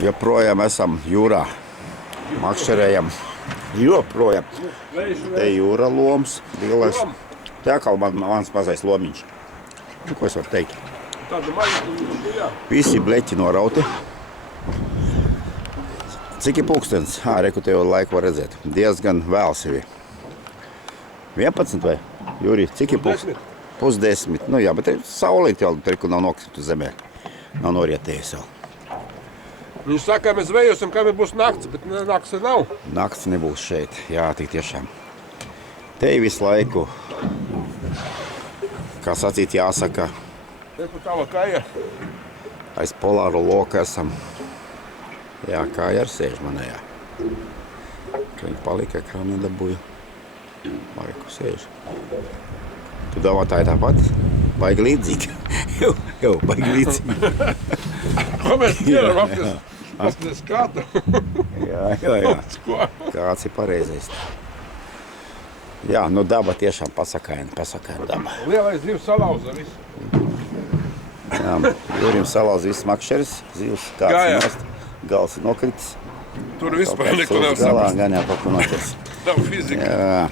Joprojām esam jūrā. Makšķerējam. Joprojām. Te jūra loms, lielais. Te atkal mans mazais lomiņš. Nu, ko es varu teikt? Visi bleķi norauti. Cik ir pulkstens? Reku tev laiku var redzēt. Diezgan vēls jau ir. 11 vai? Juri, cik ir pulkstens? 9:30. Nu jā, bet saulīt jau tur nav nokritu zemē. Nav norietējis vēl. Viņš saka, ka mēs vējosim, ka būs nakts, bet nakts nav. Nakts nebūs šeit, jā, tik tiešām. Te visu laiku, kā sacīt, jāsaka, Te, kur tava kāja. aiz polāru loka esam. Jā, kāja ar sēž manējā. Ka viņi palika, kā nedabūja. Laiku sēž. Tu domā, tā ir tāpat? Baigi līdzīgi. jau, baigi līdzīgi. Ko mēs ķeram apties skatu? Jā. Kāds ir pareizais. Jā, nu daba tiešām pasakaina daba. Lielais zivs salauza visu. Jā, Jurim salauza viss makšeris, zivs kāds nost, gals ir nokritis. Tur vispār neko nav Galā saprast. gan jau kaut ko noķers. Nav fizika. Jā.